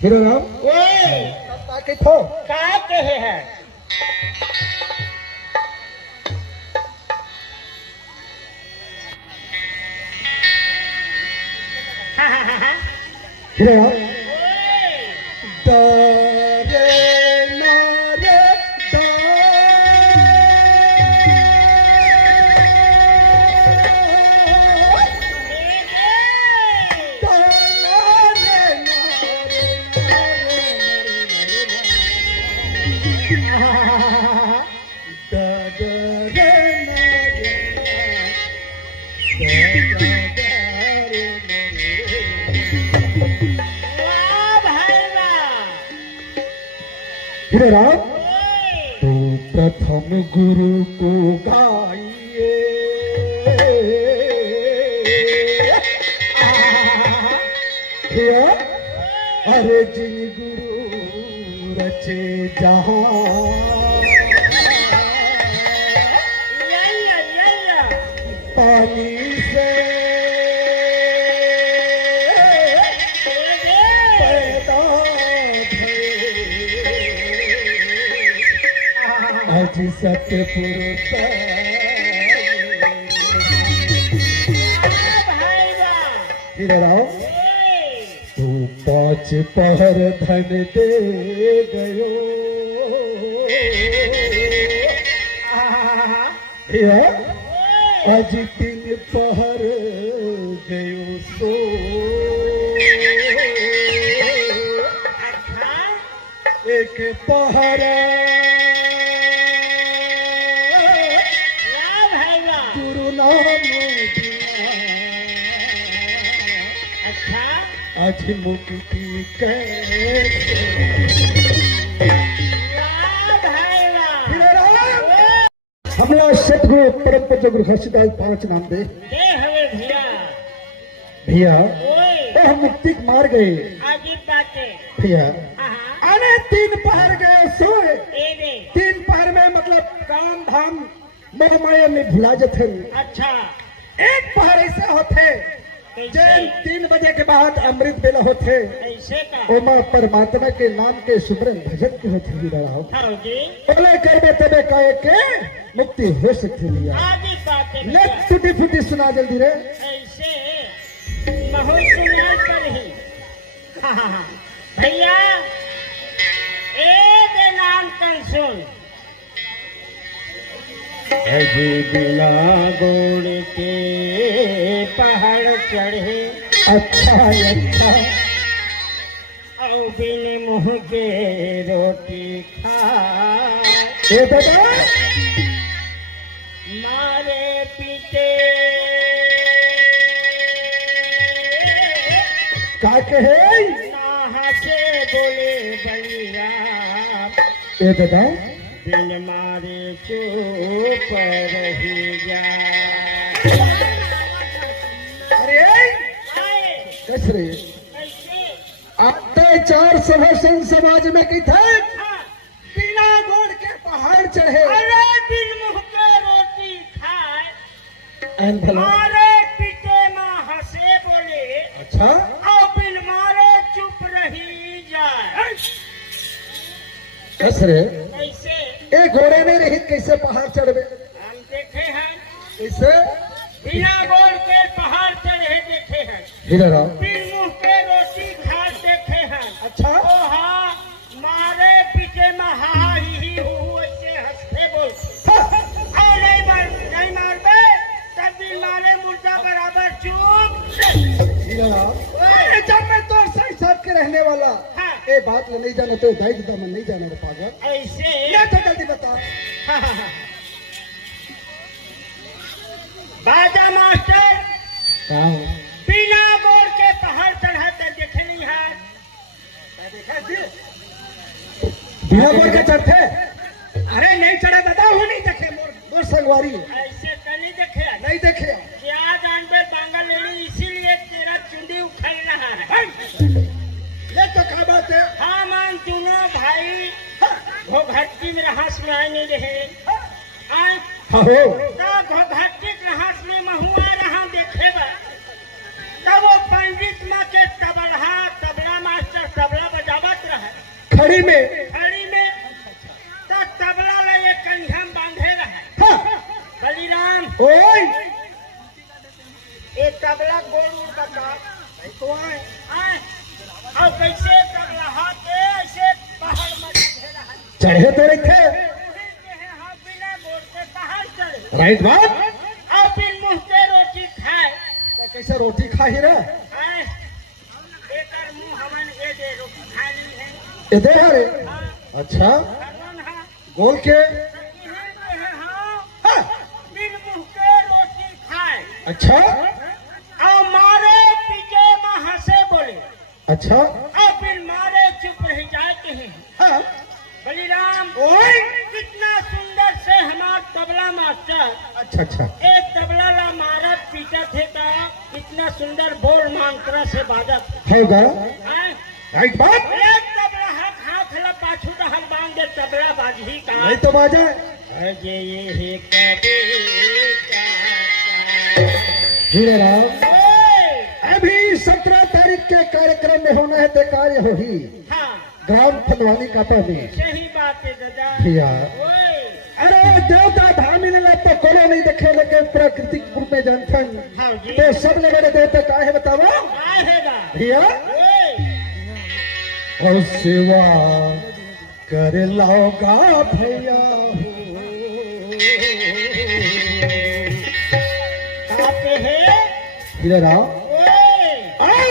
Hero Ram ओए ताके थो का कहे है हीरो राम ओए दारे नारे वाह भाई वाह हीरो राम ओए तो प्रथम गुरु को गाइए हीरो अरे जिन गुरु रचे जहां यल्ला पानी से पैदा भये आज सतपुरुष भाई वाह हीरो राव ओए तू 5 पहर धन दे गयो हीरो आज 3 पहर गयो सो अच्छा एक पहरा वाह भाई वाह गुरु नाम दिया अच्छा आज मुक्ति कैसे वाह भाई वाह हीरो राम हमला सतगुरु परम पूज्य गुरु हर्षदास 5 नाम दे दे हवे भैया भैया ओए तो हम मुक्ति के मार गए आगे बातें भैया हाँ आने 3 पहर गए सोए ए दे 3 पहर में मतलब काम धाम मोह माया में भुला जथे अच्छा एक पहर ऐसे होते जैन 3 बजे के बाद अमृत बेला होते ऐसे का ओमा परमात्मा के नाम के सुमरन भजन के होते हीरो राव हाँ जी बोले करबे तबे काहे के मुक्ति हो सकती लिया आगे बातें ले टूटी फूटी सुना जल्दी रे ऐसे बहुत सुनाई कर ही हाँ। भैया ए दे नाम कर सुन अजी बिना गोड़ के पहाड़ चढ़े अच्छा अच्छा और बिन मुँह के रोटी खा ये दादा मारे पीटे का कहे ना हंसे बोले बलिराम ये दादा बिन मारे चुप रही जा अरे कसरे ऐसे अत्याचार सभा संघ समाज में की थे हाँ, बिना गोड़ के पहाड़ चढ़े अरे बिन मुँह के रोटी खाए एन भला मारे पीटे माँ हंसे बोले अच्छा और बिन मारे चुप रही जाए कसरे ऐसे एक घोड़े में रहित कैसे पहाड़ चढ़वे हम देखे हैं इसे बिना गोल के पहाड़ चढ़े देखे हैं हीरो राव बिन मुँह के रोटी खा देखे हैं अच्छा ओ हाँ मारे पीछे में हाँ ही हूँ ऐसे हंसते बोल और नहीं मार दे तब भी मारे मुर्दा बराबर चुप हीरो राव अरे जब मैं तो सही साथ के रहने वाला हाँ। ये बात ले नहीं जानो तो दाई दमन नहीं जाना रे पागल ऐसे ये तो जल्दी बता हाँ, हाँ, हाँ। बाजा मास्टर हाँ बिना गोड़ के पहाड़ चढ़ाते देखे नहीं है बिना गोड़ के चढ़ते अरे नहीं चढ़ा दादा वो नहीं देखे मोर संगवारी ऐसे तो नहीं देखे नहीं देखे क्या जानबे बांगा लेनी इसीलिए तेरा चुंडी उखड़ रहा है ये तो क्या बात है हाँ मान दोनों भाई वो घटकी में रहास में आए नहीं रहे आए हाँ हो तो घटकी रहास में महुआ रहा देखेगा तब वो पंडित माँ के तबला मास्टर तबला बजा खड़ी में खड़ी में तो तबला ला ये कंधा में बांधे रहा हाँ बलिराम ओए ये तबला गोल उड़ बता तो आए और कैसे तबला हाथ के ऐसे पहाड़ में चढ़े रहा चढ़े तो रखे हाँ बिना गोड़ से पहाड़ चढ़े राइट बात और फिर मुंह से रोटी खाए तो कैसे रोटी खा ही रहा आए एकर मुंह हमन ए दे रोटी खानी है ये दे रे हाँ अच्छा भगवान हाँ गोल के हाँ हाँ बिन मुंह के रोटी खाए अच्छा और मारे पीछे में हंसे बोले अच्छा और फिर मारे चुप रह जाते हैं हाँ बलिराम ओए कितना सुंदर से हमार तबला मास्टर अच्छा अच्छा एक तबला ला मारत पीटा थे का कितना सुंदर बोल मंत्र से बाजत होगा हैं? राइट बात एक तबला हाथ ला पाछू रहल बांध दे तबला बाजी का नहीं तो बाजा अजय ये करे हीरे राम ओए अभी 17 तारीख के कार्यक्रम में होना है कार्य हो ही हाँ ग्राम फलवानी का पहले सही बात है दादा भैया ओए अरे देवता धामी ने तो कोलो नहीं देखे लेकिन प्राकृतिक रूप में जनथन हाँ जी तो सब ले बड़े देवता का है बताओ आएगा भैया ओए और सेवा कर लाओगा भैया आते हैं हीरे राम ओए आओ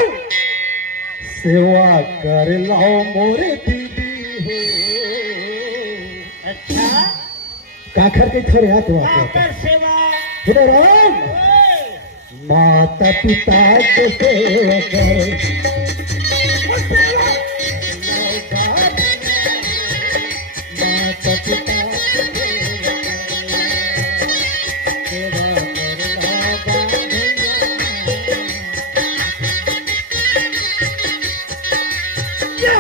सेवा कर लाओ मोरे दीदी हो अच्छा काखर के खरे हाथ वहाँ आकर सेवा हीरे राम ओए माता पिता के सेवा कर माता पिता के सेवा कर लाओगा भैया